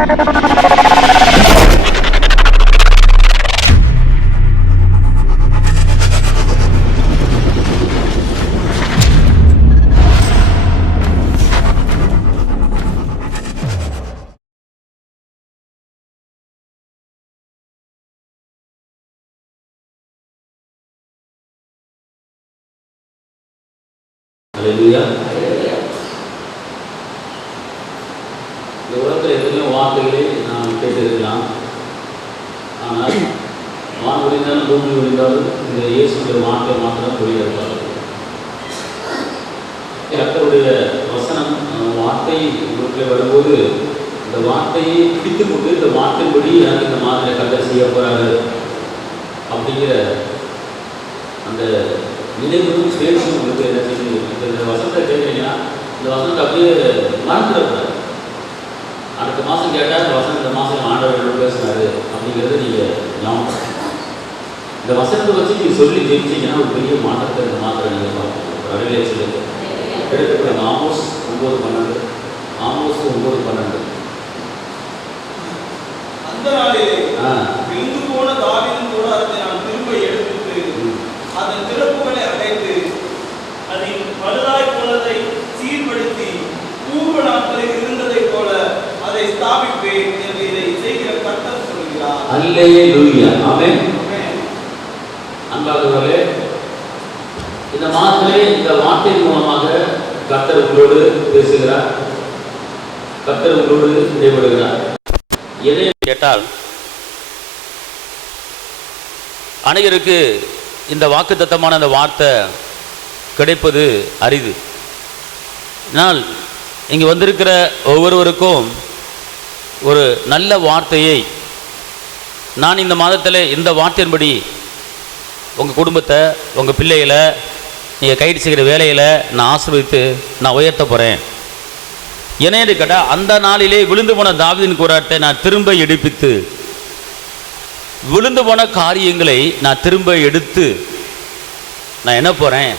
அல்லேலூயா. இந்த உலகத்தில் எத்தனையோ வார்த்தைகளை நாம் கேட்டிருக்கலாம். ஆனால் வான் ஒழிந்தாலும் பூமி ஒழிந்தாலும் இந்த இயேசுடைய வார்த்தை மாத்திரம் புரியிருப்பார். கர்த்தருடைய வசனம் வார்த்தை உங்களுக்குள்ளே வரும்போது இந்த வார்த்தையை பிடித்து கொண்டு இந்த வார்த்தைப்படி எனக்கு இந்த மாதிரி கர்த்தர் செய்ய போகிறாரு அப்படிங்கிற அந்த நினைவுகளும் சேர்த்து உங்களுக்கு என்ன செய்யணும். இந்த வசனத்தை கேட்குறீங்கன்னா இந்த வசனத்தை அப்படியே மறந்துடக்கூடாது. அடுத்த மாதம் கேட்டால் இந்த வசனம் இந்த மாதம் ஆண்டவர் பேசினாரு அப்படிங்கிறத நீங்கள் ஞாபகம். இந்த வசனத்தை வச்சு நீங்கள் சொல்லி ஜெயிச்சிங்கன்னா ஒரு பெரிய மாற்றத்தை இந்த மாத்திரை நீங்கள் பார்க்கணும். அருளே சொல்லுங்க. எடுத்துக்கூடாது. ஆமோஸ் 9:12. ஆமோஸ் 9:12. அந்த நாளிலே விழுந்து போன தாவீதின் கூடாரத்தை நான் திரும்ப எடுத்து அதன் திறப்புகளை அடைத்து அதில் பழுதாய் போனதை சீர்படுத்தி பூர்வ நாட்களில் இருந்ததை போல அதை ஸ்தாபிப்பேன் என்று இதை செய்கிற கர்த்தர் சொல்கிறார். அல்லேலூயா. ஆமென். அன்பானவர்களே, இந்த மாதத்திலே இந்த வார்த்தையின் மூலமாக கர்த்தர் உங்களோடு பேசுகிறார். கர்த்தர் உங்களோடு இடைபடுகிறார். எதை கேட்டால் அனைவருக்கு இந்த வாக்குத்தத்தமான அந்த வார்த்தை கிடைப்பது அரிது. ஆனால் இங்கே வந்திருக்கிற ஒவ்வொருவருக்கும் ஒரு நல்ல வார்த்தையை நான் இந்த மாதத்தில் இந்த வார்த்தையின்படி உங்கள் குடும்பத்தை, உங்கள் பிள்ளைகளை, நீங்கள் கைது செய்கிற வேலையில் நான் ஆசீர்வதித்து நான் உயர்த்த போகிறேன். ஏன்னு கேட்டால் அந்த நாளிலே விழுந்து போன தாவீதின் கூடாரத்தை நான் திரும்ப எடுப்பித்து விழுந்து போன காரியங்களை நான் திரும்ப எடுத்து நான் என்ன போகிறேன்,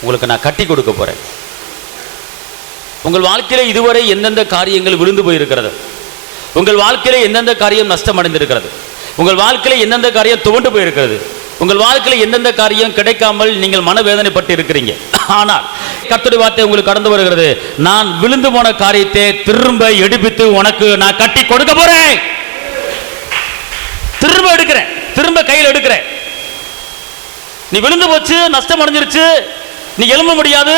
உங்களுக்கு நான் கட்டி கொடுக்க போகிறேன். உங்கள் வாழ்க்கையில் இதுவரை எந்தெந்த காரியங்கள் விழுந்து போயிருக்கிறது, உங்கள் வாழ்க்கையில் எந்தெந்த காரியம் நஷ்டம் அடைந்திருக்கிறது, உங்கள் வாழ்க்கையில் எந்தெந்த காரியம் துவண்டு போயிருக்கிறது, உங்கள் வாழ்க்கையில் எந்தெந்த காரியம் கிடைக்காமல் நீங்கள் மனவேதனைப்பட்டு இருக்கிறீங்க. ஆனால் கர்த்தருடைய வார்த்தை உங்களுக்கு கடந்து வருகிறது. நான் விழுந்து போன காரியத்தை திரும்ப எடுப்பித்து உனக்கு நான் கட்டி கொடுக்க போறேன். திரும்ப எடுக்கிறேன், திரும்ப கையில் எடுக்கிறேன். நீ விழுந்து போச்சு, நஷ்டம் அடைஞ்சிருச்சு, நீ எழும்ப முடியாது,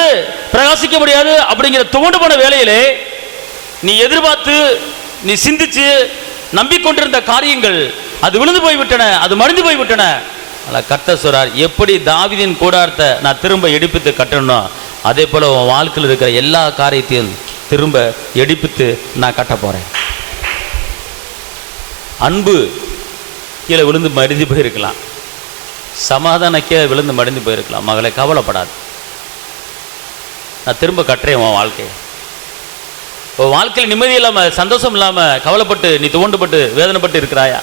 பிரகாசிக்க முடியாது அப்படிங்கிற துவண்டு போன வேலையிலே நீ எதிர்பார்த்து நீ சிந்திச்சு நம்பிக்கொண்டிருந்த காரியங்கள் அது விழுந்து போய்விட்டன, அது மடிந்து போய்விட்டன. கர்த்தர் சொல்றார், எப்படி தாவீதின் கூடாரத்தை நான் திரும்ப எடுப்பித்து கட்டணும், அதே போல உன் வாழ்க்கையில் இருக்கிற எல்லா காரியத்தையும் திரும்ப எடுப்பித்து நான் கட்ட போறேன். அன்பு கீழே விழுந்து மடிந்து போயிருக்கலாம், சமாதான கீழே விழுந்து மடிந்து போயிருக்கலாம். மகளை கவலைப்படாது, நான் திரும்ப கட்டுறேன். உன் வாழ்க்கையை, உன் வாழ்க்கையில் நிம்மதி இல்லாமல், சந்தோஷம் இல்லாமல், கவலைப்பட்டு நீ துவண்டுபட்டு வேதனைப்பட்டு இருக்கிறாயா,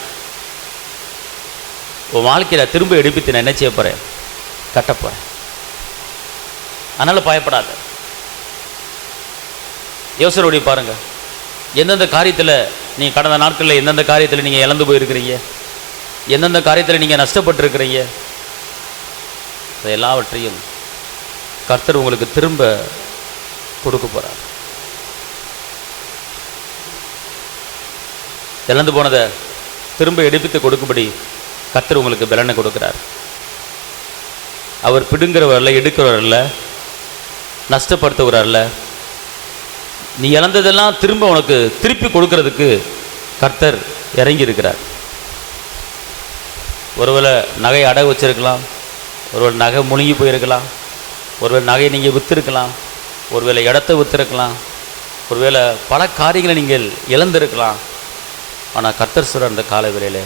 உன் வாழ்க்கையில் திரும்ப எடுப்பித்து நான் என்ன செய்ய போகிறேன், கட்டப்போகிறேன். அதனால் பயப்படாத. யோசனை பாருங்கள், எந்தெந்த காரியத்தில் நீங்கள் கடந்த நாட்களில் எந்தெந்த காரியத்தில் நீங்கள் இழந்து போயிருக்கிறீங்க, எந்தெந்த காரியத்தில் நீங்கள் நஷ்டப்பட்டுருக்கிறீங்க, எல்லாவற்றையும் கர்த்தர் உங்களுக்கு திரும்ப கொடுக்க போகிறார். இழந்து போனதை திரும்ப எடுப்பித்து கொடுக்கும்படி கர்த்தர் உங்களுக்கு பலனை கொடுக்கிறார். அவர் பிடுங்கிறவர் அல்ல, எடுக்கிறவர் அல்ல, நஷ்டப்படுத்துகிறார் அல்ல. நீ இழந்ததெல்லாம் திரும்ப உனக்கு திருப்பி கொடுக்கறதுக்கு கர்த்தர் இறங்கி இருக்கிறார். ஒருவேளை நகை அடகு வச்சிருக்கலாம், ஒருவேளை நகை முழுங்கி போயிருக்கலாம், ஒருவேளை நகையை நீங்கள் விற்றுருக்கலாம், ஒருவேளை இடத்தை விற்றுருக்கலாம், ஒருவேளை பல காரியங்களை நீங்கள் இழந்திருக்கலாம். ஆனால் கர்த்தர் சொல்கிற அந்த கால வேளையில்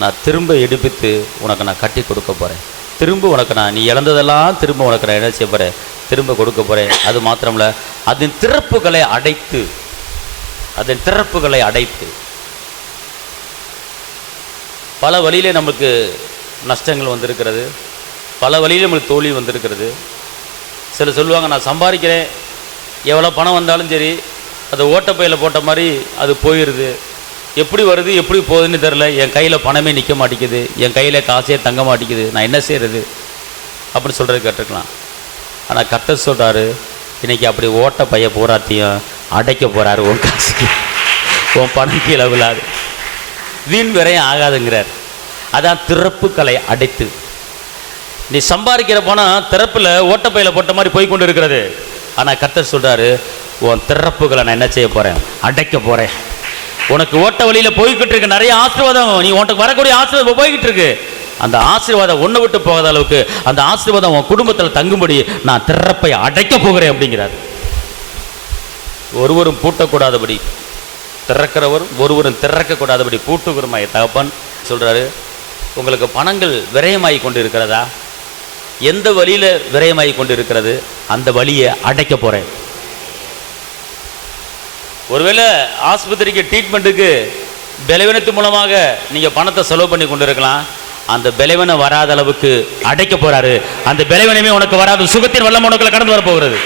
நான் திரும்ப எடுப்பித்து உனக்கு நான் கட்டி கொடுக்க போகிறேன். திரும்ப உனக்கு நான் நீ இழந்ததெல்லாம் திரும்ப உனக்கு நான் என்ன செய்ய போகிறேன், திரும்ப கொடுக்க போகிறேன். அது மாத்திரமில்ல, அதன் திறப்புகளை அடைத்து, அதன் திறப்புகளை அடைத்து பல வழியிலே நமக்கு நஷ்டங்கள் வந்திருக்கிறது, பல வழியில் நம்மளுக்கு தோல்வி வந்திருக்கிறது. சில சொல்லுவாங்க, நான் சம்பாதிக்கிறேன், எவ்வளோ பணம் வந்தாலும் சரி அது ஓட்டப்பையில் போட்ட மாதிரி அது போயிடுது, எப்படி வருது எப்படி போகுதுன்னு தெரில, என் கையில் பணமே நிற்க மாட்டேங்குது, என் கையில் காசே தங்க மாட்டேங்குது, நான் என்ன செய்கிறது அப்படின்னு சொல்கிறது கேட்டிருக்கலாம். ஆனால் கர்த்தர் சொல்கிறாரு, இன்றைக்கி அப்படி ஓட்ட பைய போராத்தையும் அடைக்க போகிறாரு. உன் காசுக்கு உன் பணம் கீழே விழாது, வீண் விரையும் ஆகாதுங்கிறார். அதான் திறப்புகளை அடைத்து. நீ சம்பாதிக்கிற பணம் திறப்பில் ஓட்டப்பையில் போட்ட மாதிரி போய் கொண்டு இருக்கிறது. ஆனால் கர்த்தர் சொல்கிறாரு, உன் திறப்புகளை நான் என்ன செய்ய போகிறேன், அடைக்க போகிறேன். உனக்கு ஓட்ட வழியில் போய்கிட்டு இருக்கு நிறைய ஆசீர்வாதம், நீ உனக்கு வரக்கூடிய ஆசீர்வாதம் போய்கிட்டு இருக்கு. அந்த ஆசீர்வாதம் ஒன்றை விட்டு போகாத அளவுக்கு அந்த ஆசீர்வாதம் உன் குடும்பத்தில் தங்கும்படி நான் திறப்பை அடைக்க போகிறேன் அப்படிங்கிறார். ஒருவரும் பூட்டக்கூடாதபடி திறக்கிறவரும் ஒருவரும் திறக்கக்கூடாதபடி பூட்டுகிறமாய் தகப்பன் சொல்கிறாரு. உங்களுக்கு பணங்கள் விரயமாகி கொண்டு இருக்கிறதா? எந்த வழியில் விரயமாகி கொண்டு இருக்கிறது, அந்த வழியை அடைக்க போகிறேன். ஒருவேளை ஆஸ்பத்திரிக்கு ட்ரீட்மெண்ட்டுக்கு பலவீனத்து மூலமாக நீங்கள் பணத்தை செலவு பண்ணி கொண்டு இருக்கலாம். அந்த பலவீனம் வராத அளவுக்கு அடைக்க போகிறாரு. அந்த பலவீனமே உனக்கு வராது, சுகத்தின் வல்லம் உனக்குள்ள கடந்து வரப்போகிறது.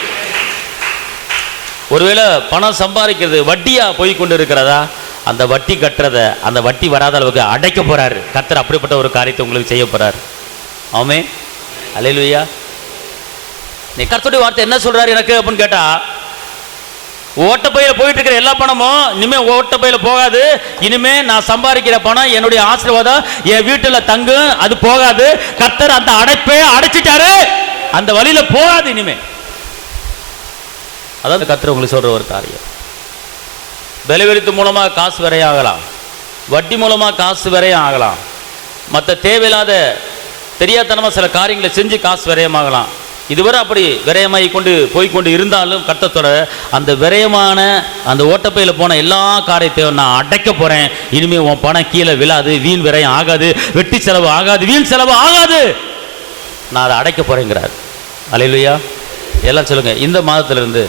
ஒருவேளை பணம் சம்பாதிக்கிறது வட்டியாக போய் கொண்டு இருக்கிறதா? அந்த வட்டி கட்டுறதை அந்த வட்டி வராத அளவுக்கு அடைக்க போகிறாரு. கர்த்தர் அப்படிப்பட்ட ஒரு காரியத்தை உங்களுக்கு செய்ய போகிறார். ஆமென், அல்லேலூயா. நீ கர்த்தருடைய வார்த்தை என்ன சொல்கிறாரு எனக்கு அப்படின்னு கேட்டால், ஓட்டப்பையில் போயிட்டு இருக்கிற எல்லா பணமும் இனிமேல் ஓட்டப்பையில் போகாது. இனிமேல் நான் சம்பாதிக்கிற பணம் என்னுடைய ஆசீர்வாதம் என் வீட்டில் தங்கும், அது போகாது. கர்த்தர் அந்த அடைப்பை அடைச்சிட்டாரு, அந்த வழியில் போகாது இனிமே. அதாவது கர்த்தர் உங்களுக்கு சொல்கிற ஒரு காரியம். பலவீனத்து மூலமாக காசு விரையும் ஆகலாம், வட்டி மூலமாக காசு விரையும் ஆகலாம், மற்ற தேவையில்லாத தெரியாதனமாக சில காரியங்களை செஞ்சு காசு விரயமாகலாம். இதுவரை அப்படி விரயமாகி கொண்டு போய்கொண்டு இருந்தாலும் கர்த்தரோட அந்த விரயமான அந்த ஓட்டப்பையில் போன எல்லா காரியத்தையும் நான் அடைக்க போகிறேன். இனிமேல் உன் பணம் கீழே விழாது, வீண் விரயம் ஆகாது, வெட்டி செலவு ஆகாது, வீண் செலவு ஆகாது, நான் அதை அடைக்க போகிறேங்கிறார். அல்லேலூயா. எல்லாம் சொல்லுங்கள், இந்த மாதத்திலிருந்து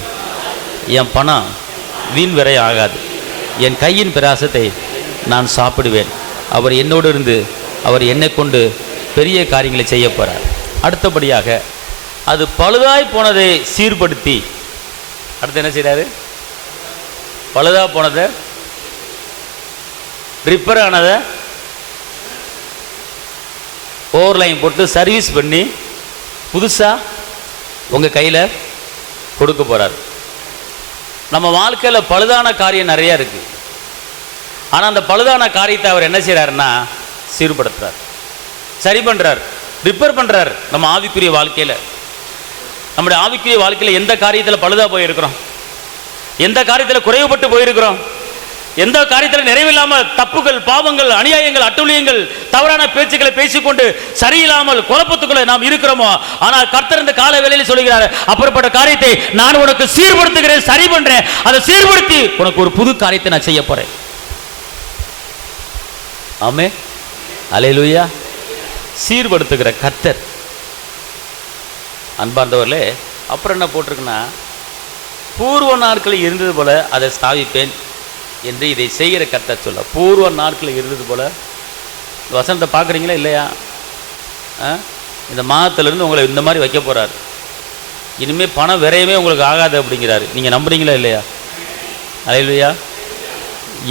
என் பணம் வீண் விரயம் ஆகாது, என் கையின் பிரயாசத்தை நான் சாப்பிடுவேன். அவர் என்னோடு இருந்து அவர் என்னை கொண்டு பெரிய காரியங்களை செய்ய போகிறார். அடுத்தபடியாக அது பழுதாய் போனதை சீர்படுத்தி, அடுத்து என்ன செய்கிறாரு? பழுதாக போனதை ரிப்பேர் ஆனதை ஓவர்லைன் போட்டு சர்வீஸ் பண்ணி புதுசாக உங்கள் கையில் கொடுக்க போகிறார். நம்ம வாழ்க்கையில் பழுதான காரியம் நிறையா இருக்குது. ஆனால் அந்த பழுதான காரியத்தை அவர் என்ன செய்கிறாருன்னா சீர்படுத்துகிறார், சரி பண்ணுறார், ரிப்பேர் பண்ணுறார். நம்ம ஆவிக்குரிய வாழ்க்கையில், நம்முடைய ஆவிக்குரிய வாழ்க்கையில் எந்த காரியத்தில் பழுதாக போயிருக்கிறோம், எந்த காரியத்தில் குறைவுபட்டு போயிருக்கிறோம், எந்த காரியத்தில் நிறைவில்லாமல் தப்புகள், பாவங்கள், அநியாயங்கள், அட்டூழியங்கள், தவறான பேச்சுக்களை பேசிக்கொண்டு சரியில்லாமல் குழப்பத்துக்குள்ள நாம் இருக்கிறோமோ, ஆனால் கர்த்தர் இந்த கால வேளையில் சொல்லுகிறார், அப்படிப்பட்ட காரியத்தை நான் உனக்கு சீர்படுத்துகிறேன், சரி பண்றேன். அதை சீர்படுத்தி உனக்கு ஒரு புது காரியத்தை நான் செய்ய போறேன். ஆமென், அல்லேலூயா. சீர்படுத்துகிற கர்த்தர். அன்பார்ந்தவர்களே, அப்புறம் என்ன போட்டிருக்குன்னா, பூர்வ நாட்களில் இருந்தது போல அதை ஸ்தாபிப்பேன் என்று இதை செய்கிற கர்த்தர் சொல்ல. பூர்வ நாட்களில் இருந்தது போல வசனத்தை பார்க்குறீங்களா இல்லையா? இந்த மாதத்திலிருந்து உங்களை இந்த மாதிரி வைக்க போகிறார். இனிமேல் பணம் விரையவே உங்களுக்கு ஆகாது அப்படிங்கிறாரு. நீங்கள் நம்புறீங்களா இல்லையா? அல்லேலூயா.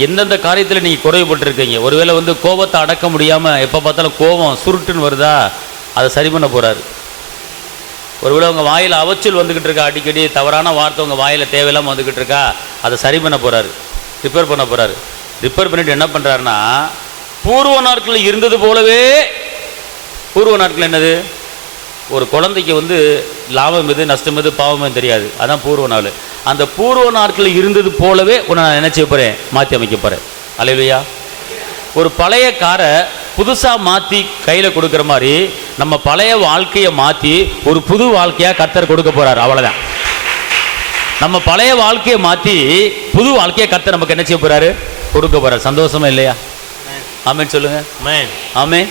எந்தெந்த காரியத்தில் நீங்கள் குறைவுபட்டுருக்கீங்க, ஒருவேளை கோபத்தை அடக்க முடியாமல் எப்போ பார்த்தாலும் கோபம் சுருட்டுன்னு வருதா, அதை சரி பண்ண போகிறாரு. ஒருவேளை உங்கள் வாயில் அவச்சல் வந்துக்கிட்டு இருக்கா, அடிக்கடி தவறான வார்த்தை உங்கள் வாயில் தேவையில்லாமல் வந்துக்கிட்டு இருக்கா, அதை சரி பண்ண போகிறாரு, ரிப்பேர் பண்ண போகிறாரு. ரிப்பேர் பண்ணிவிட்டு என்ன பண்ணுறாருன்னா, பூர்வ நாட்களில் இருந்தது போலவே. பூர்வ நாட்கள் என்னது? ஒரு குழந்தைக்கு லாபம் எது நஷ்டம் எது பாவமே தெரியாது, அதான் பூர்வ நாள். அந்த பூர்வ நாட்களில் இருந்தது போலவே உன்னை நான் என்ன செய்ய போகிறேன், மாற்றி அமைக்க போகிறேன். அல்லேலூயா. ஒரு பழைய காரை புதுசாக மாற்றி கையில் கொடுக்குற மாதிரி நம்ம பழைய வாழ்க்கையை மாற்றி ஒரு புது வாழ்க்கையாக கர்த்தர் கொடுக்க போகிறார். அவ்வளோதான். நம்ம பழைய வாழ்க்கையை மாற்றி புது வாழ்க்கையை கர்த்தர் நமக்கு என்ன செய்ய போகிறாரு, கொடுக்க போகிறார். சந்தோஷமா இல்லையா? ஆமென் சொல்லுங்க. ஆமென்.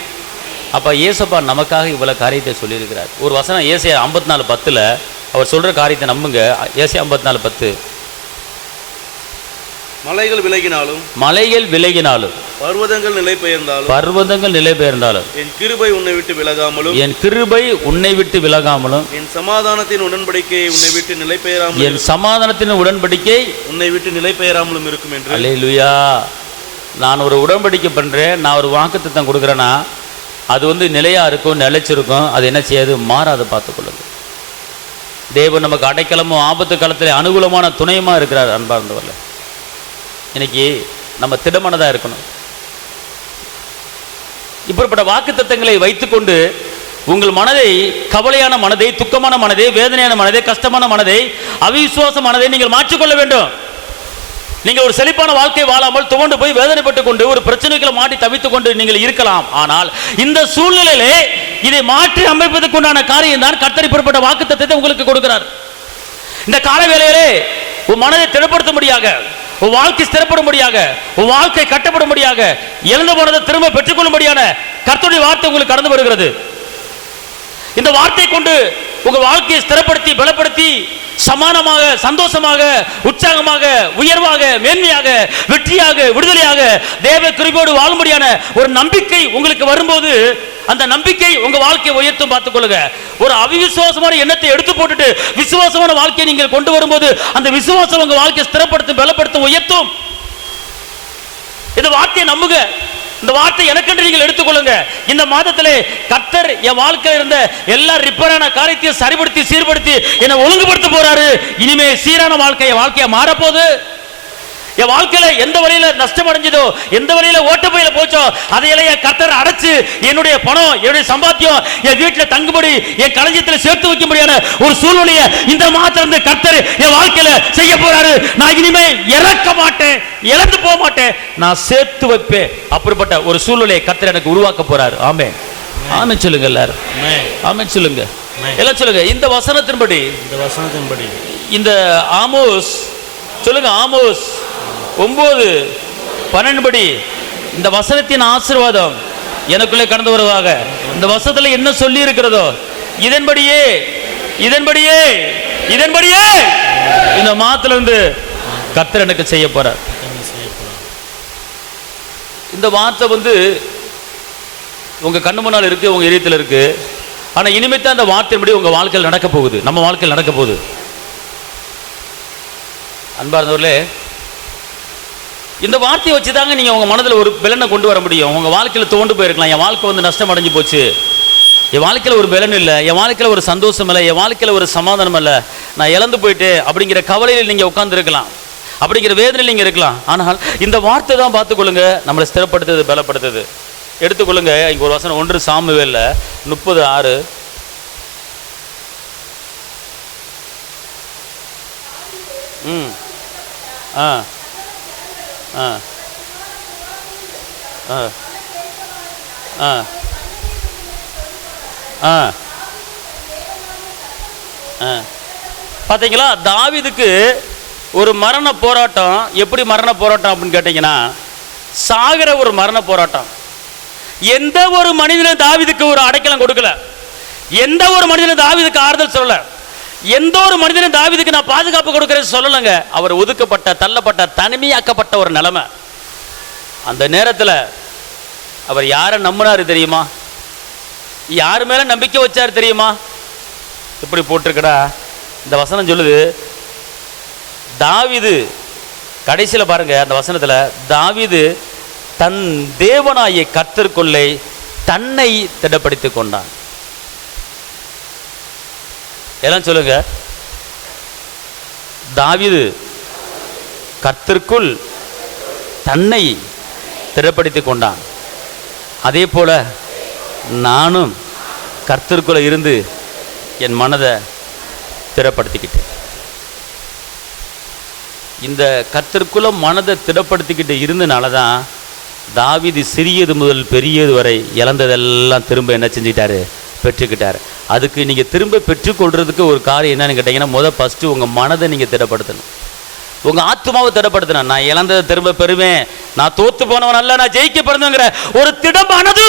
அப்போ ஏசப்பா நமக்காக இவ்வளோ காரியத்தை சொல்லியிருக்கிறார். ஒரு வசனம் ஏசாயா 54:10 அவர் சொல்கிற காரியத்தை நம்புங்க. ஏசாயா 54:10, மலைகள் விலகினாலும் பர்வதங்கள் நிலை பெயர்ந்தாலும் என் கிருபை உன்னை விட்டு விலகாமலும் என் சமாதானத்தின் உடன்படிக்கை உன்னை விட்டு நிலை பெயராமலும் இருக்கும் என்று. அல்லேலூயா. நான் ஒரு உடன்படிக்கை பண்ணுறேன், நான் ஒரு வாக்குத்தத்தம் கொடுக்குறேன்னா அது வந்து நிலையாக இருக்கும், நிலைச்சிருக்கும். அது என்ன செய்யாது? மாறாது. பார்த்துக்கொள்ளுங்க. தேவன் நமக்கு அடைக்கலமும் ஆபத்து காலத்தில் அனுகூலமான துணையுமா இருக்கிறார். அன்பார்ந்தவர்களே, இன்னைக்கு நம்ம திடமானதாக இருக்கணும். இப்படிப்பட்ட வாக்குத்தத்தங்களை வைத்துக்கொண்டு உங்கள் மனதை, கவலையான மனதை, துக்கமான மனதை, வேதனையான மனதை, கஷ்டமான மனதை, அவிசுவாச மனதை நீங்கள் மாற்றிக்கொள்ள வேண்டும். நீங்கள் ஒரு செழிப்பான வாழ்க்கை வாழாமல் துவண்டு போய் வேதனைப்பட்டுக் கொண்டு ஒரு பிரச்சனைகளை மாட்டி தவித்துக் கொண்டு நீங்கள் இருக்கலாம். ஆனால் இந்த சூழ்நிலையிலே இதை மாற்றி அமைப்பதற்கு உண்டான காரியம் தான் கர்த்தர் இப்படிப்பட்ட வாக்குத்தத்தத்தை உங்களுக்கு கொடுக்கிறார். இந்த கால வேளையிலே உன் மனதை திடப்படுத்த முடியாக, உன் வாழ்க்கை ஸ்திரப்படும்படியாக, உன் வாழ்க்கை கட்டப்படும்படியாக, இழந்து போனதை திரும்ப பெற்றுக்கொள்ளும்படியான கர்த்தருடைய வார்த்தை உங்களுக்கு கடந்து வருகிறது. இந்த வார்த்தை கொண்டு உங்கள் வாழ்க்கையை ஸ்திரப்படுத்தி, பலப்படுத்தி, சமானமாக, சந்தோஷமாக, உற்சாகமாக, உயர்வாக, மேன்மையாக, வெற்றியாக, விடுதலையாக, தேவ கிருபையோடு வாழும்படியான ஒரு நம்பிக்கை உங்களுக்கு வரும்போது அந்த நம்பிக்கை உங்க வாழ்க்கையை உயர்த்தும். பார்த்துக் கொள்ளுங்க. ஒரு அவிசுவாசமான எண்ணத்தை எடுத்து போட்டுட்டு விசுவாசமான வாழ்க்கையை நீங்கள் கொண்டு வரும்போது அந்த விசுவாசம் உங்க வாழ்க்கையை ஸ்திரப்படுத்தும், பலப்படுத்தும், உயர்த்தும். இந்த வார்த்தையை நம்புங்க. இந்த வார்த்தை எனக்கென்று நீங்கள் எடுத்துக்கொள்ளுங்க. இந்த மாதத்திலே கர்த்தர் என் வாழ்க்கையில் இருந்த எல்லா ரிப்பேரான காரியத்தையும் சரிபடுத்தி, சீர்படுத்தி என்னை ஒழுங்குபடுத்த போறாரு. இனிமே சீரான வாழ்க்கையா மாறப்போகுது. என் வாழ்க்கையில எந்த வழியில நஷ்டம் அடைஞ்சதோ, எந்த வழியில ஓட்டப்பையில போச்சோ, அதையெல்லாம் கர்த்தர் அடைச்சு என்னுடைய பணம், என்னுடைய சம்பாத்தியம் என் வீட்டில் தங்குபடி, என் களஞ்சியத்தில் சேர்த்து வைக்கும்படியான ஒரு சூழ்நிலையை இந்த மாத்திரம் கர்த்தர் என் வாழ்க்கையில செய்ய போறாரு. நான் இனிமே இறக்க மாட்டேன், இழந்து போக மாட்டேன், நான் சேர்த்து வைப்பேன். அப்படிப்பட்ட ஒரு சூழ்நிலையை கர்த்தர் எனக்கு உருவாக்க போறாரு. ஆமென். ஆமென் சொல்லுங்க எல்லாரும். ஆமென் சொல்லுங்க. எல்லாம் சொல்லுங்க. இந்த வசனத்தின்படி, இந்த ஆமோஸ் சொல்லுங்க, ஆமோஸ் 9:12 படி இந்த வசனத்தின் ஆசீர்வாதம் எனக்குள்ளே கடந்து வருவாங்க. இந்த வசனத்தில் என்ன சொல்லி இருக்கிறதோ இதன்படியே இந்த மாத்திலிருந்து கர்த்தர் எனக்கு செய்ய போறார். இந்த வார்த்தை வந்து உங்க கண்ணு முன்னால் இருக்கு, உங்க இதயத்தில் இருக்கு. ஆனா இனிமேல் அந்த வார்த்தையின்படி உங்க வாழ்க்கையில் நடக்க போகுது, நம்ம வாழ்க்கையில் நடக்க போகுது. அன்பார்ந்தவர்களே, இந்த வார்த்தையை வச்சு தாங்க நீங்கள் உங்கள் மனதில் ஒரு பலனை கொண்டு வர முடியும். உங்கள் வாழ்க்கையில் தோண்டு போயிருக்கலாம். என் வாழ்க்கை வந்து நஷ்டம் அடைஞ்சு போச்சு, என் வாழ்க்கையில் ஒரு பலன் இல்லை, என் வாழ்க்கையில் ஒரு சந்தோஷம் இல்லை, என் வாழ்க்கையில் ஒரு சமாதானம் இல்லை, நான் இழந்து போயிட்டேன் அப்படிங்கிற கவலையில் நீங்கள் உட்கார்ந்துருக்கலாம், அப்படிங்கிற வேதனையில் நீங்கள் இருக்கலாம். ஆனால் இந்த வார்த்தை தான் பார்த்துக்கொள்ளுங்க, நம்மளை ஸ்திரப்படுத்துது, பலப்படுத்துது. எடுத்துக்கொள்ளுங்க. இங்கே ஒரு வசனம் 1 சாமுவேல்ல 30:6. பார்த்தீங்களா, தாவீதுக்கு ஒரு மரண போராட்டம். எப்படி மரண போராட்டம் அப்படின்னு கேட்டீங்கன்னா, சாகிற ஒரு மரண போராட்டம். எந்த ஒரு மனிதனும் தாவீதுக்கு ஒரு அடைக்கலம் கொடுக்கல, எந்த ஒரு மனிதனும் தாவீதுக்கு ஆறுதல் சொல்லல, எந்த ஒரு மனிதனும் தாவீதுக்கு நான் பாதுகாப்பு கொடுக்கிறேன்னு சொல்லலைங்க. அவர் ஒதுக்கப்பட்ட, தள்ளப்பட்ட, தனிமையாக்கப்பட்ட ஒரு நிலைமை. அந்த நேரத்தில் அவர் யாரை நம்பினாரு தெரியுமா? யார் மேல நம்பிக்கை வச்சாரு தெரியுமா? இப்படி போட்டிருக்கடா இந்த வசனம் சொல்லுது. தாவீது கடைசியில் பாருங்க, அந்த வசனத்தில் தாவீது தன் தேவனாகிய கர்த்தருக்குள்ளே தன்னை திடப்படுத்திக் கொண்டான். எல்லாம் சொல்லுங்க. தாவீது கர்த்தருக்குள் தன்னை திடப்படுத்திக் கொண்டான். அதே போல நானும் கர்த்தருக்குள்ள இருந்து என் மனதை திடப்படுத்திக்கிட்டேன். இந்த கர்த்தருக்குள்ள மனதை திடப்படுத்திக்கிட்டு இருந்தனால தான் தாவீது சிறியது முதல் பெரியது வரை இழந்ததெல்லாம் திரும்ப என்ன செஞ்சிட்டாரு? பெற்றுக்கிட்டார். அதுக்கு நீங்கள் திரும்ப பெற்றுக்கொள்றதுக்கு ஒரு காரியம் என்னன்னு கேட்டிங்கன்னா, ஃபஸ்ட்டு உங்கள் மனதை நீங்கள் திடப்படுத்தணும், உங்கள் ஆத்மாவை திடப்படுத்தணும். நான் இழந்ததை திரும்ப பெறுவேன், நான் தோத்து போனவன் அல்ல, நான் ஜெயிக்க பிறந்தவங்கிற ஒரு திடமானது,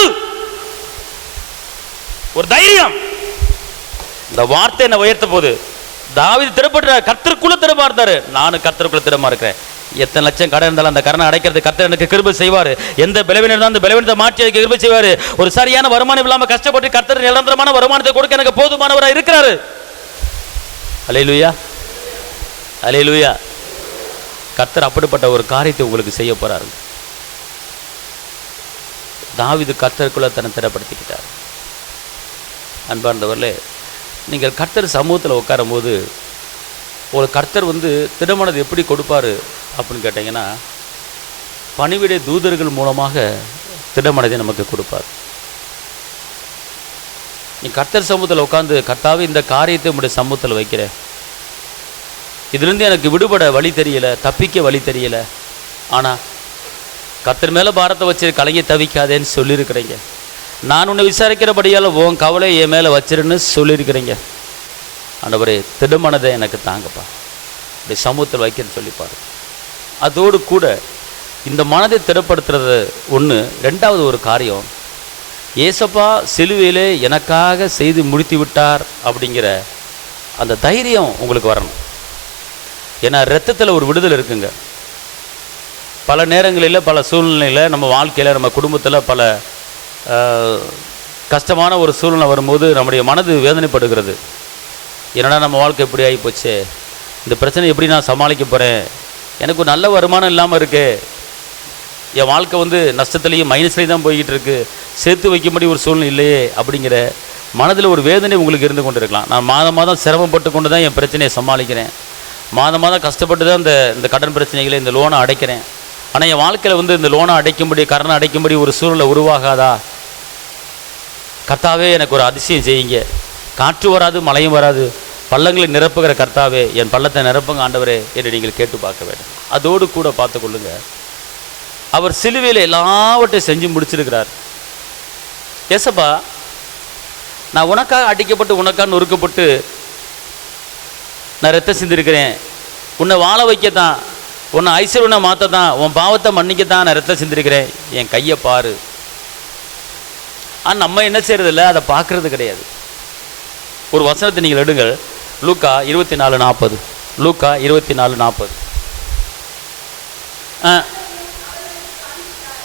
ஒரு தைரியம். இந்த வார்த்தை என்ன உயர்த்த போது. தாவீது திடப்படுறார், கர்த்தருக்குள்ள திடமா இருந்தாரு. நானும் கர்த்தருக்குள்ள திடமா இருக்கிறேன். எத்தனை லட்சம் கடன் இருந்தாலும் அந்த கடனை அடைக்கிறது கர்த்தர் எனக்கு கிருபை செய்வார். எந்த பலவீனம் இருந்தாலும் அந்த பலவீனத்தை மாற்றி எனக்கு கிருபை செய்வார். ஒரு சரியான வருமானம் இல்லாமல் கஷ்டப்பட்டு கர்த்தர் நிரந்தரமான வருமானத்தை கொடுக்க எனக்கு போதுமானவராக இருக்கிறாரு. அல்லேலூயா, அல்லேலூயா. கர்த்தர் அப்படிப்பட்ட ஒரு காரியத்தை உங்களுக்கு செய்ய போறாரு. தாவீது கர்த்தருக்குள்ளே தன்னை திடப்படுத்திக்கிட்டார். அன்பார்ந்தவர்களே, நீங்கள் கர்த்தர் சமூகத்தில் உட்காரும் போது ஒரு கர்த்தர் திடமனது எப்படி கொடுப்பார் அப்படின்னு கேட்டிங்கன்னா, பணிவிடை தூதர்கள் மூலமாக திடமனதை நமக்கு கொடுப்பார். நீ கர்த்தர் சமூகத்தில் உட்காந்து, கர்த்தாவே இந்த காரியத்தை உங்களுடைய சமூகத்தில் வைக்கிறேன், இதுலேருந்து எனக்கு விடுபட வழி தெரியலை, தப்பிக்க வழி தெரியலை, ஆனால் கர்த்தர் மேலே பாரத்தை வச்சு கலங்கி தவிக்காதேன்னு சொல்லியிருக்கிறீங்க. நான் உன்னை விசாரிக்கிறபடியால் உன் கவலை என் மேலே வச்சிருன்னு சொல்லியிருக்கிறீங்க. ஆண்டவரே, திடமனதை எனக்கு தாங்கப்பா, இப்படி சமூகத்தில் வைக்கிறேன்னு சொல்லிப்பார். அதோடு கூட இந்த மனதை திடப்படுத்துறது ஒன்று. ரெண்டாவது ஒரு காரியம், ஏசப்பா சிலுவையிலே எனக்காக செய்து முடித்து விட்டார் அப்படிங்கிற அந்த தைரியம் உங்களுக்கு வரணும். ஏன்னா இரத்தத்தில் ஒரு விடுதலை இருக்குங்க. பல நேரங்களில், பல சூழ்நிலையில், நம்ம வாழ்க்கையில், நம்ம குடும்பத்தில் பல கஷ்டமான ஒரு சூழ்நிலை வரும்போது நம்முடைய மனது வேதனைப்படுகிறது. என்னடா நம்ம வாழ்க்கை எப்படி ஆகிப்போச்சு, இந்த பிரச்சனை எப்படி நான் சமாளிக்க போகிறேன், எனக்கு ஒரு நல்ல வருமானம் இல்லாமல் இருக்குது, என் வாழ்க்கை நஷ்டத்துலேயும் மைனஸ்லேயும் தான் போய்கிட்டு இருக்குது, சேர்த்து வைக்கும்படி ஒரு சூழ்நிலை இல்லையே அப்படிங்கிற மனதில் ஒரு வேதனை உங்களுக்கு இருந்து கொண்டு இருக்கலாம். நான் மாதம் மாதம் சிரமப்பட்டு கொண்டு தான் என் பிரச்சனையை சமாளிக்கிறேன், மாதம் மாதம் கஷ்டப்பட்டு தான் இந்த கடன் பிரச்சனைகளை, இந்த லோனை அடைக்கிறேன், ஆனால் என் வாழ்க்கையில் இந்த லோனை அடைக்கும்படி, கடனை அடைக்கும்படி ஒரு சூழ்நிலை உருவாகாதா? கர்த்தாவே, எனக்கு ஒரு அதிசயம் செய்யுங்க, காற்று வராது, மழையும் வராது, பள்ளங்களை நிரப்புகிற கர்த்தாவே, என் பள்ளத்தை நிரப்புங்க ஆண்டவரே என்று நீங்கள் கேட்டு பார்க்க வேண்டும். அதோடு கூட பார்த்து கொள்ளுங்க, அவர் சிலுவையில் எல்லாவற்றையும் செஞ்சு முடிச்சிருக்கிறார். ஏசப்பா, நான் உனக்காக அடிக்கப்பட்டு, உனக்காக நொறுக்கப்பட்டு நான் ரத்தம் சிந்திருக்கிறேன், உன்னை வாழ வைக்கத்தான், உன்னை ஐஸ்வர்யனை மாற்றத்தான், உன் பாவத்தை மன்னிக்கத்தான் நான் ரத்தம் சிந்திருக்கிறேன், என் கையை பாரு. ஆனால் நம்ம என்ன செய்யறதில்ல, அதை பார்க்கறது கிடையாது. ஒரு வசனத்தை நீங்கள் எடுங்கள், லூக்கா 24:40. லூக்கா 24:40.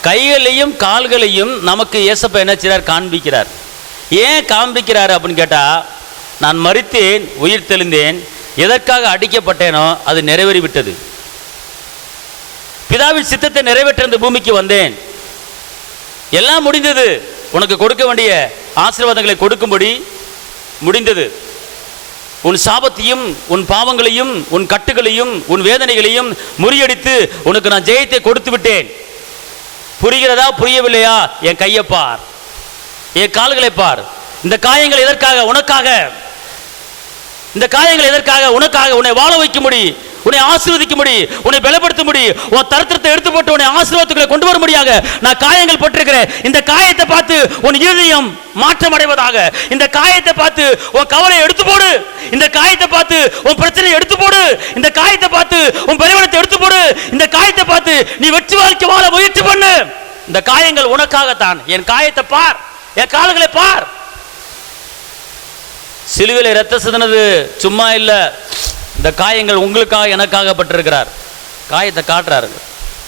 கைகளையும் கால்களையும் நமக்கு ஏசப்பா என்ன செய்றார்? காண்பிக்கிறார். ஏன் காண்பிக்கிறார் அப்படின்னு கேட்டால், நான் மரித்தேன், உயிர் தெளிந்தேன், எதற்காக அடிக்கப்பட்டேனோ அது நிறைவேறிவிட்டது, பிதாவின் சித்தத்தை நிறைவேற்ற இந்த பூமிக்கு வந்தேன், எல்லாம் முடிந்தது, உனக்கு கொடுக்க வேண்டிய ஆசீர்வாதங்களை கொடுக்கும்படி முடிந்தது, உன் சாபத்தையும், உன் பாவங்களையும், உன் கட்டுகளையும், உன் வேதனைகளையும் முறியடித்து உனக்கு நான் ஜெயத்தை கொடுத்து விட்டேன். புரிகிறதா? புரியவில்லையா? என் கையை பார், என் கால்களை பார். இந்த காயங்கள் எதற்காக? உனக்காக. இந்த காயங்கள் எதற்காக? உனக்காக. உன்னை வாழ வைக்க முடியும், உன்னை ஆசீர்வதிக்க முடியும், உன்னை பலப்படுத்த முடியும், உன் தரித்திரத்தை எடுத்து போட்டு உன்னை ஆசீர்வாதத்துக்குள்ளே கொண்டு வர முடியாக நான் காயங்கள் பட்டிருக்கிறேன். இந்த காயத்தை பார்த்து உன் இருதயம் மாற்றம் அடைவதாக. இந்த காயத்தை பார்த்து உன் கவலையை எடுத்து போடு, இந்த காயத்தை பார்த்து உன் பிரச்சனையை எடுத்து போடு, இந்த காயத்தை பார்த்து உன் பலவீனத்தை எடுத்து போடு, இந்த காயத்தை பார்த்து நீ வெற்றி வாழ்க்கை வாழ முயற்சி பண்ணு. இந்த காயங்கள் உனக்காகத்தான். என் காயத்தை பார், என் கால்களை பார். சிலுவையில் ரத்தம் சிந்தினது சும்மா இல்லை, இந்த காயங்கள் உங்களுக்காக, எனக்காக பட்டிருக்கிறார். காயத்தை காட்டுறாருங்க,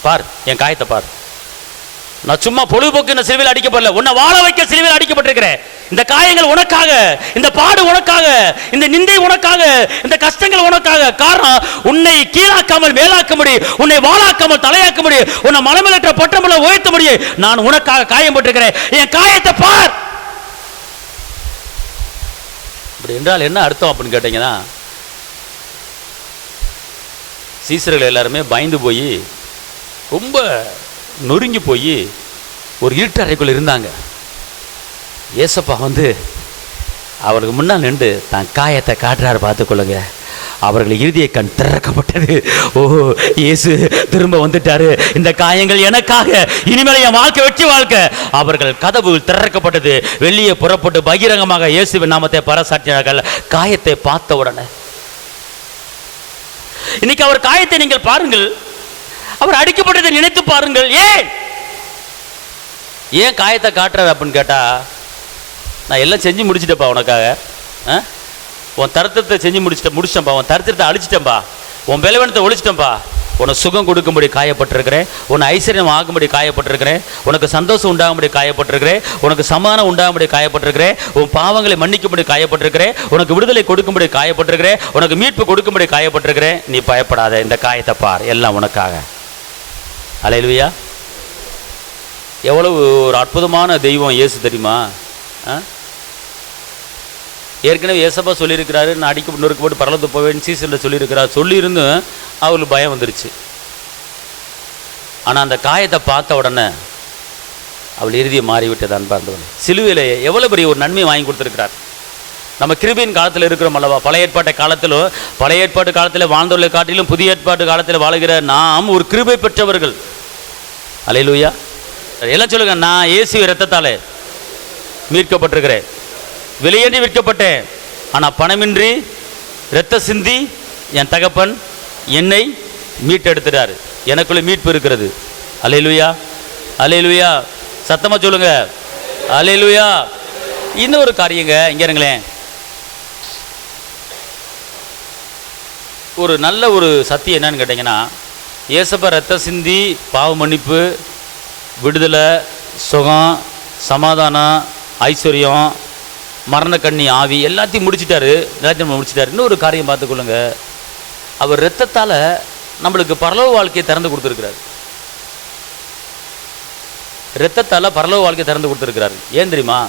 பார், என் காயத்தை பார். நான் சும்மா பொழுதுபோக்கு இந்த சிலுவையில் அடிக்கப்படல, உன்னை வாழ வைக்க சிலுவையில் அடிக்கப்பட்டிருக்கிறேன். இந்த காயங்கள் உனக்காக, இந்த பாடு உனக்காக, இந்த நிந்தை உனக்காக, இந்த கஷ்டங்கள் உனக்காக. காரணம், உன்னை கீழாக்காமல் மேலாக்க முடியும், உன்னை வாழாக்காமல் தலையாக்க முடியும், உன்னை மலமேலற்ற பட்டமல உயர்த்த முடியும். நான் உனக்காக காயம் பட்டிருக்கிறேன், என் காயத்தை பார். அப்படி என்றால் என்ன அர்த்தம் அப்படின்னு கேட்டீங்கன்னா, சீசர்கள் எல்லாருமே பயந்து போய், ரொம்ப நொறுங்கி போய் ஒரு இருட்டறைக்குள்ள இருந்தாங்க. ஏசப்பா அவருக்கு முன்னால் நின்று தான் காயத்தை காட்டுறாரு, பார்த்துக்கொள்ளுங்க. அவர்கள் இறுதியை கண் திறக்கப்பட்டது. ஓ, இயேசு திரும்ப வந்துட்டாரு, இந்த காயங்கள் எனக்காக, இனிமேல் என் வாழ்க்கை வெற்றி வாழ்க்கை. அவர்கள் கதவு திறக்கப்பட்டது, வெளியே புறப்பட்டு பகிரங்கமாக இயேசுவின் நாமத்தை பறைசாற்றினார்கள். காயத்தை பார்த்த உடனே, இன்னைக்கு அவர் காயத்தை நீங்கள் பாருங்கள், அவர் அடிக்கப்பட்டதை நினைத்து பாருங்கள். ஏன் காயத்தை காட்டுறாரு அப்படின்னு கேட்டா, நான் எல்லாம் செஞ்சு முடிச்சிட்டப்பா உனக்காக, உன் தரித்திரத்தை செஞ்சு முடிச்சிட்டேன்பா, உன் தரித்திரத்தை அழிச்சிட்டேன்பா, உன் பலவீனத்தை ஒழிச்சிட்டேன்பா, உனக்கு சுகம் கொடுக்கும்படி காயப்பட்டிருக்கிறேன், உன்னை ஐஸ்வர்யம் ஆகும்படி காயப்பட்டிருக்கிறேன், உனக்கு சந்தோஷம் உண்டாகும்படி காயப்பட்டிருக்கிறேன், உனக்கு சமாதானம் உண்டாகும்படி காயப்பட்டிருக்கிறேன், உன் பாவங்களை மன்னிக்கும்படி காயப்பட்டிருக்கிறேன், உனக்கு விடுதலை கொடுக்கும்படி காயப்பட்டிருக்கிறேன், உனக்கு மீட்பு கொடுக்கும்படி காயப்பட்டிருக்கிறேன். நீ பயப்படாத, இந்த காயத்தை பார், எல்லாம் உனக்காக. அல்லேலூயா. எவ்வளவு ஒரு அற்புதமான தெய்வம் இயேசு தெரியுமா? ஏற்கனவே ஏசப்பா சொல்லியிருக்கிறாரு, நான் அடிக்க நொறுக்கு போட்டு பரலத்துக்கு போவேன்னு சீசனில் சொல்லியிருக்கிறார். சொல்லியிருந்தும் அவளுக்கு பயம் வந்துருச்சு. ஆனால் அந்த காயத்தை பார்த்த உடனே அவள் இறுதியை மாறிவிட்டது. அன்பார்ந்தவன், சிலுவையில் எவ்வளோ பெரிய ஒரு நன்மை வாங்கி கொடுத்துருக்கிறார். நம்ம கிருபையின் காலத்தில் இருக்கிறோம் அல்லவா? பழைய ஏற்பாட்டு காலத்திலும் பழைய ஏற்பாட்டு காலத்தில் வாழ்ந்தவர்களை காட்டிலும் புதிய ஏற்பாட்டு காலத்தில் வாழுகிற நாம் ஒரு கிருபை பெற்றவர்கள். அல்லேலூயா. எல்லாம் சொல்லுங்க, நான் இயேசு இரத்தத்தாலே மீட்கப்பட்டிருக்கிறேன். விலையேறி விற்கப்பட்டேன், ஆனால் பணமின்றி இரத்த சிந்தி என் தகப்பன் என்னை மீட்டெடுத்துட்டார். எனக்குள்ளே மீட்பு இருக்கிறது. அல்லேலூயா, அல்லேலூயா. சத்தமாக சொல்லுங்க, அல்லேலூயா. இன்னொரு காரியங்க, இங்கே இருங்களேன். ஒரு நல்ல ஒரு சத்தியம் என்னன்னு கேட்டிங்கன்னா, ஏசப்பா ரத்த சிந்தி பாவ மன்னிப்பு, விடுதலை, சுகம், சமாதானம், ஐஸ்வர்யம், மரண கண்ணி ஆவி எல்லாத்தையும் முடிச்சிட்டாரு. இன்னொரு காரியம் பார்த்துக்கொள்ளுங்க, அவர் இரத்தத்தால் நம்மளுக்கு பரலோக வாழ்க்கையை திறந்து கொடுத்துருக்கிறார். இரத்தத்தால் பரலோக வாழ்க்கையை திறந்து கொடுத்துருக்கிறாரு. ஏன் தெரியுமா?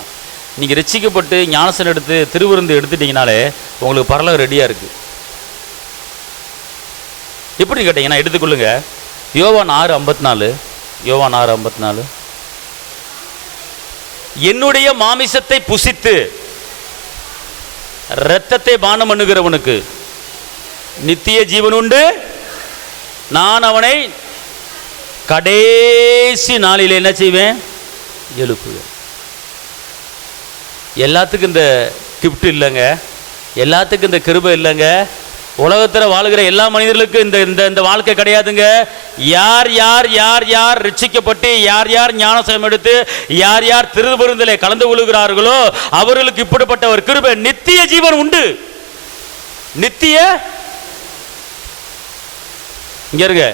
நீங்கள் ரட்சிக்கப்பட்டு ஞானசனம் எடுத்து திருவிருந்து எடுத்துட்டிங்கனாலே உங்களுக்கு பரலோகம் ரெடியாக இருக்குது. எப்படி கேட்டிங்கன்னா எடுத்துக்கொள்ளுங்க, யோவான் 6:54, யோவான் 6:54, என்னுடைய மாமிசத்தை புசித்து இரத்தத்தை பானம் பண்ணுகிறவனுக்கு நித்திய ஜீவன் உண்டு, நான் அவனை கடைசி நாளில் என்ன செய்வேன்? எழுப்புவேன். எல்லாத்துக்கும் இந்த கிஃப்ட் இல்லைங்க, எல்லாத்துக்கும் இந்த கிருபை இல்லைங்க. உலகத்தில் வாழுகிற எல்லா மனிதர்களுக்கும் இந்த இந்த இந்த வாழ்க்கை கிடையாதுங்க. யார் யார் யார் யார் ரட்சிக்கப்பட்டு யார் யார் ஞானசனம் எடுத்து யார் யார் திருவிருந்திலே கலந்து கொள்கிறார்களோ அவர்களுக்கு இப்படிப்பட்ட ஒரு கிருபை, நித்திய ஜீவன் உண்டு. நித்திய, இங்க இருங்க,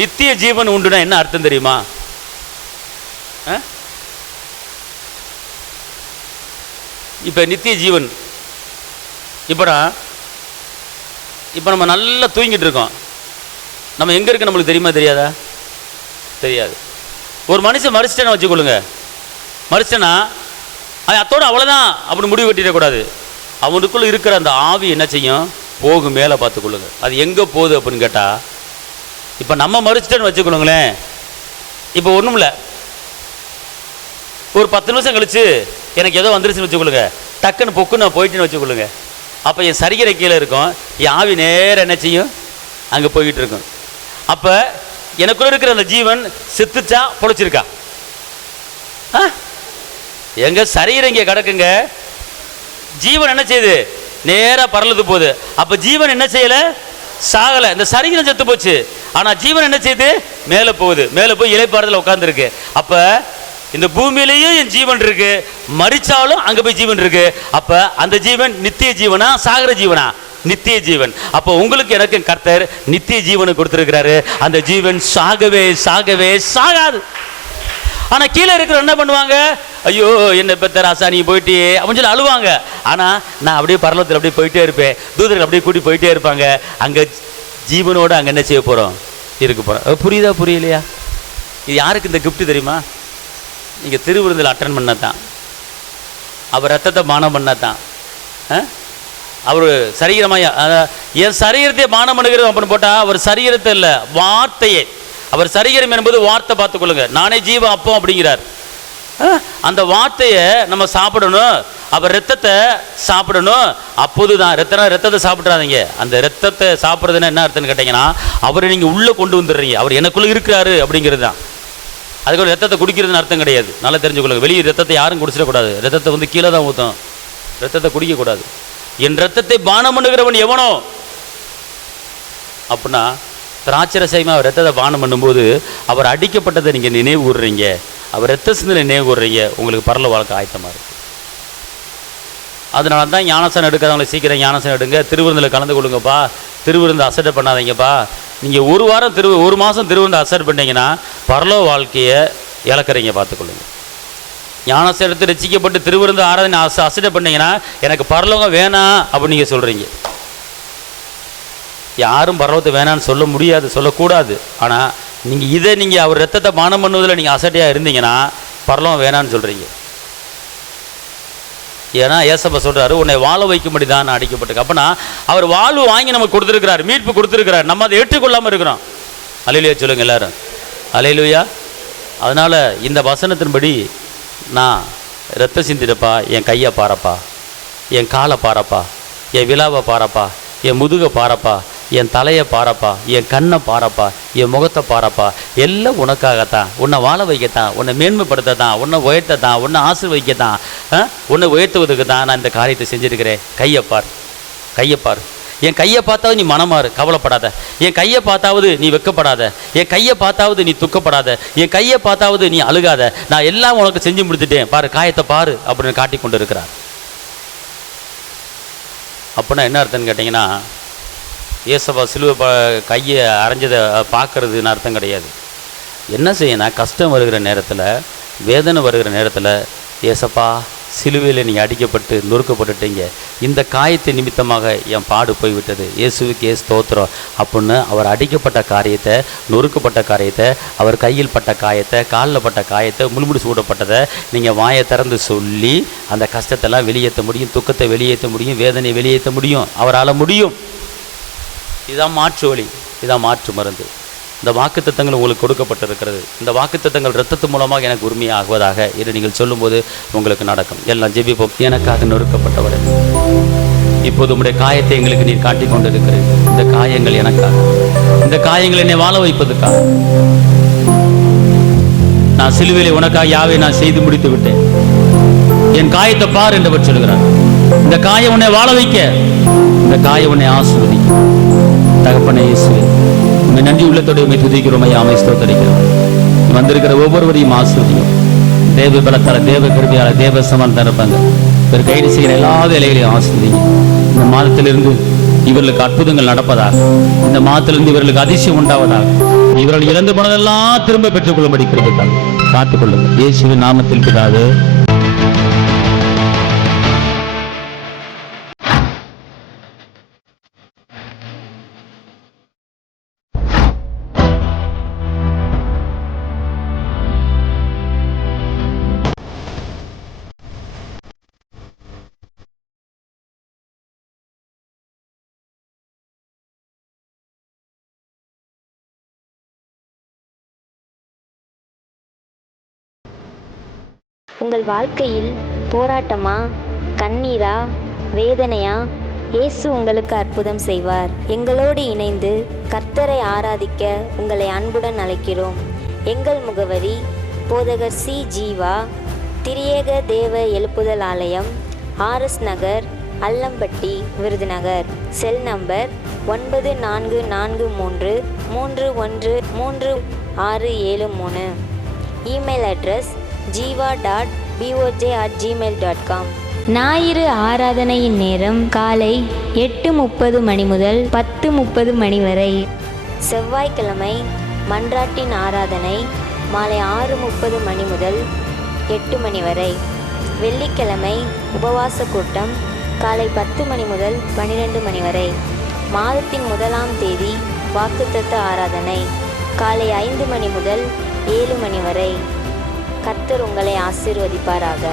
நித்திய ஜீவன் உண்டுனா என்ன அர்த்தம் தெரியுமா? இப்ப நித்திய ஜீவன், இப்போ நம்ம நல்லா தூங்கிட்டு இருக்கோம். நம்ம எங்கே இருக்கு நம்மளுக்கு தெரியுமா தெரியாதா? தெரியாது. ஒரு மனுஷன் மறிச்சிட்டேன்னு வச்சுக்கொள்ளுங்க, மறிச்சிட்டேன்னா அது அத்தோடு அவ்வளோதான் அப்படின்னு முடிவு கட்டிடக்கூடாது. அவனுக்குள்ளே இருக்கிற அந்த ஆவி என்ன செய்யும்? போகும், மேலே பார்த்துக்கொள்ளுங்க. அது எங்கே போகுது அப்படின்னு கேட்டால், இப்போ நம்ம மறிச்சிட்டேன்னு வச்சுக்கொள்ளுங்களேன், இப்போ ஒன்றும் இல்லை, ஒரு 10 நிமிஷம் கழிச்சு எனக்கு ஏதோ வந்துருச்சுன்னு வச்சுக்கொள்ளுங்க, டக்குன்னு பொக்குன்னு நான் போயிட்டேன்னு வச்சுக்கொள்ளுங்க. அப்போ என் சரீர கீழே இருக்கும், என் ஆவி நேரம் என்ன செய்யும்? அங்கே போய்கிட்டு இருக்கும். அப்போ எனக்குள்ள இருக்கிற அந்த ஜீவன் செத்துச்சா பொழைச்சிருக்கா? எங்க சரீரம் இங்கே கிடக்குங்க, ஜீவன் என்ன செய்யுது? நேராக பரலது போகுது. அப்போ ஜீவன் என்ன செய்யலை? சாகலை. இந்த சரீரம் செத்து போச்சு, ஆனால் ஜீவன் என்ன செய்யுது? மேலே போகுது. மேலே போய் இலைப்பாறுதல் உட்காந்துருக்கு. அப்போ இந்த பூமியிலேயும் என் ஜீவன் இருக்கு, மரிச்சாலும் அங்க போய் ஜீவன் இருக்கு. அப்ப அந்த ஜீவன் நித்திய ஜீவனா சாகர ஜீவனா? நித்திய ஜீவன். அப்போ உங்களுக்கு எனக்கு கர்த்தர் நித்திய ஜீவனை கொடுத்திருக்கிறாரு. அந்த ஜீவன் சாகவே சாகவே சாகாது. ஆனா கீழே இருக்கிற என்ன பண்ணுவாங்க? ஐயோ என்ன பெத்த ராசா நீ போயிட்டே அப்படின்னு சொல்லி அழுவாங்க. ஆனா நான் அப்படியே பரலோகத்தில் அப்படியே போயிட்டே இருப்பேன், தூதர்கள் அப்படியே கூட்டி போயிட்டே இருப்பாங்க. அங்க ஜீவனோட அங்க என்ன செய்ய போறோம்? இருக்க போறோம். புரியுதா புரியலையா? இது யாருக்கு இந்த கிஃப்ட் தெரியுமா? நீங்கள் திருவிருந்தில் அட்டன் பண்ண தான், அவர் ரத்தத்தை பானம் பண்ண தான், அவர் சரீரமாக என் சரீரத்தை பானம் பண்ணுகிறது அப்படின்னு போட்டால் அவர் சரீரத்தை இல்லை, வார்த்தையே. அவர் சரீரம் என்பது வார்த்தை, பார்த்துக்கொள்ளுங்க. நானே ஜீவ அப்போ அப்படிங்கிறார். அந்த வார்த்தையை நம்ம சாப்பிடணும், அவர் ரத்தத்தை சாப்பிடணும். அப்போது தான் ரத்தத்தை சாப்பிட்றாதீங்க. அந்த ரத்தத்தை சாப்பிட்றதுன்னா என்ன அர்த்தம்னு கேட்டிங்கன்னா, அவரை நீங்கள் உள்ளே கொண்டு வந்துடுறீங்க, அவர் எனக்குள்ளே இருக்கிறாரு அப்படிங்கிறது தான். அதுக்கு ரத்தத்தை குடிக்கிறதுன்னு அர்த்தம் கிடையாது. நல்லா தெரிஞ்சுக்கொள்ளுங்க. வெளியே ரத்தத்தை யாரும் குடிச்சிடக்கூடாது. ரத்தத்தை வந்து கீழே தான் ஊற்றும், ரத்தத்தை குடிக்கக்கூடாது. என் ரத்தத்தை பானம் பண்ணுகிறவன் எவனோ அப்படின்னா, திராட்சரசயமாக அவர் ரத்தத்தை பானம் பண்ணும்போது அவர் அடிக்கப்பட்டதை நீங்கள் நினைவு கூறுறீங்க, அவர் ரத்த சிந்தனை நினைவு கூறுறீங்க, உங்களுக்கு பரல வாழ்க்கை ஆயத்தமாக இருக்குது. அதனால தான் ஞானசனம் எடுக்காதவங்களை சீக்கிரம் ஞானசனம் எடுங்க. திருவிருந்தில் கலந்து கொள்ளுங்கப்பா. திருவிருந்து அசட்டை பண்ணாதீங்கப்பா. நீங்கள் ஒரு மாதம் திருவிருந்து அசட் பண்ணிங்கன்னா பரலோ வாழ்க்கையை இழக்கிறீங்க, பார்த்துக்கொள்ளுங்க. ஞானசனம் எடுத்து ரசிக்கப்பட்டு திருவிருந்து ஆராதனை அசட்டை பண்ணிங்கன்னா எனக்கு பரலோகம் வேணாம் அப்படின்னு நீங்கள் சொல்கிறீங்க. யாரும் பரலோகத்தை வேணான்னு சொல்ல முடியாது, சொல்லக்கூடாது. ஆனால் நீங்கள் அவர் ரத்தத்தை பானம் பண்ணுவதில் நீங்கள் அசட்டையாக இருந்தீங்கன்னா பரலோகம் வேணான்னு சொல்கிறீங்க. ஏன்னா ஏசப்பா சொல்கிறாரு, உன்னை வாழ வைக்கும்படி தான் நான் அடிக்கப்பட்டிருக்கேன். அப்போனா அவர் வாழ்வு வாங்கி நமக்கு கொடுத்துருக்கிறார், மீட்பு கொடுத்துருக்கிறார். நம்ம அதை ஏற்றுக்கொள்ளாமல் இருக்கிறோம். அல்லேலூயா சொல்லுங்கள் எல்லாரும், அல்லேலூயா. அதனால் இந்த வசனத்தின்படி நான் ரத்த சிந்திடப்பா, என் கையை பாரப்பா, என் காலை பாரப்பா, என் விழாவை பாரப்பா, என் முதுகை பாரப்பா, என் தலையை பாரப்பா, என் கண்ணை பாரப்பா, என் முகத்தை பாரப்பா, எல்லாம் உனக்காகத்தான், உன்னை வாழ வைக்கத்தான், உன்னை மேன்மைப்படுத்தத்தான், உன்னை உயர்த்தத்தான், உன்னை ஆசீர்வதிக்கத்தான், உன்னை உயர்த்துவதுக்கு தான் நான் இந்த காரியத்தை செஞ்சுருக்கிறேன். கையைப்பார், கையைப்பார். என் கையை பார்த்தாவது நீ மனமாறு, கவலைப்படாத. என் கையை பார்த்தாவது நீ வெக்கப்படாத. என் கையை பார்த்தாவது நீ துக்கப்படாத. என் கையை பார்த்தாவது நீ அழுகாத. நான் எல்லாம் உனக்கு செஞ்சு முடித்துட்டேன், பாரு, காயத்தை பாரு அப்படின்னு காட்டி கொண்டு இருக்கிறார். அப்படின்னா என்ன அர்த்தம்னு கேட்டிங்கன்னா, ஏசப்பா சிலுவை கையை அரைஞ்சதை பார்க்கறதுன்னு அர்த்தம் கிடையாது. என்ன செய்யணும், கஷ்டம் வருகிற நேரத்தில், வேதனை வருகிற நேரத்தில், ஏசப்பா சிலுவையில் நீங்கள் அடிக்கப்பட்டு நொறுக்கப்பட்டுட்டீங்க, இந்த காயத்தை நிமித்தமாக என் பாடு போய்விட்டது, இயேசுவுக்கு ஸ்தோத்திரம் அப்படின்னு அவர் அடிக்கப்பட்ட காரியத்தை, நொறுக்கப்பட்ட காரியத்தை, அவர் கையில் பட்ட காயத்தை, காலில் பட்ட காயத்தை, முள்முடி சூடப்பட்டதை நீங்கள் வாயை திறந்து சொல்லி அந்த கஷ்டத்தெல்லாம் வெளியேற்ற முடியும், துக்கத்தை வெளியேற்ற முடியும், வேதனையை வெளியேற்ற முடியும். அவரால் முடியும். இதுதான் மாற்று வழி, இதுதான் மாற்று மருந்து. இந்த வாக்குத்தத்தங்கள் உங்களுக்கு கொடுக்கப்பட்டிருக்கிறது. இந்த வாக்குத்தத்தங்கள் இரத்தத்து மூலமாக எனக்கு உரிமையாகுவதாக என்று நீங்கள் சொல்லும்போது உங்களுக்கு நடக்கும். எல்லாம் ஜெபிப்போம். எனக்காக நொறுக்கப்பட்டவர், இப்போது உம்முடைய காயத்தை எங்களுக்கு நீர் காட்டிக் கொண்டிருக்கிறேன். இந்த காயங்கள் எனக்காக, இந்த காயங்கள் என்னை வாழ வைப்பதற்காக. நான் சிலுவையிலே உனக்காக யாவை நான் செய்து முடித்து விட்டேன், என் காயத்தை பார் என்றவர் சொல்கிறார். இந்த காயம் உன்னை வாழ வைக்க, இந்த காயம் உன்னை ஆசீர்வதிக்கும். தகப்பனே இயேசுவே, உண்மை நன்றி உள்ளத்தோடு உண்மை துதிக்கிறோம், ஐயா, அமை ஸ்தோத்தரிக்கிறோம். வந்திருக்கிற ஒவ்வொருவரையும் ஆசீர்வதியும். தேவ பலத்தால, தேவ கிருபையால, தேவ சமாதானம் இருப்பாங்க. இவர் கைது செய்கிற எல்லா வேலைகளையும் ஆசீர்வதிங்க. இந்த மாதத்திலிருந்து இவர்களுக்கு அற்புதங்கள் நடப்பதாக, இந்த மாதத்திலிருந்து இவர்களுக்கு அதிசயம் உண்டாவதாக, இவர்கள் இழந்து போனதெல்லாம் திரும்ப பெற்றுக்கொள்ளும்படி கிருபைத்தால் காத்துக்கொள்ளுங்கள். இயேசுவின் நாமத்தில் பிதாவே. உங்கள் வாழ்க்கையில் போராட்டமா, கண்ணீரா, வேதனையா? இயேசு உங்களுக்கு அற்புதம் செய்வார். எங்களோடு இணைந்து கர்த்தரை ஆராதிக்க உங்களை அன்புடன் அழைக்கிறோம். எங்கள் முகவரி: போதகர் சி. ஜீவா, திரியேக தேவ எழுப்புதல் ஆலயம், RS Nagar, Allampatti, Virudhunagar. Cell number 9493313673. Email address jiva.boj@gmail.com. ஞாயிறு ஆராதனையின் நேரம் காலை 8:30 மணி முதல் 10:30 மணி வரை. செவ்வாய்க்கிழமை மன்றாட்டின் ஆராதனை மாலை 6:30 மணி முதல் 8 மணி வரை. வெள்ளிக்கிழமை உபவாச கூட்டம் காலை 10 மணி முதல் 12 மணி வரை. மாதத்தின் 1ஆம் தேதி வாக்குத்தத்த ஆராதனை காலை 5 மணி முதல் 7 மணி வரை. கர்த்தர் உங்களை ஆசீர்வதிப்பாராக.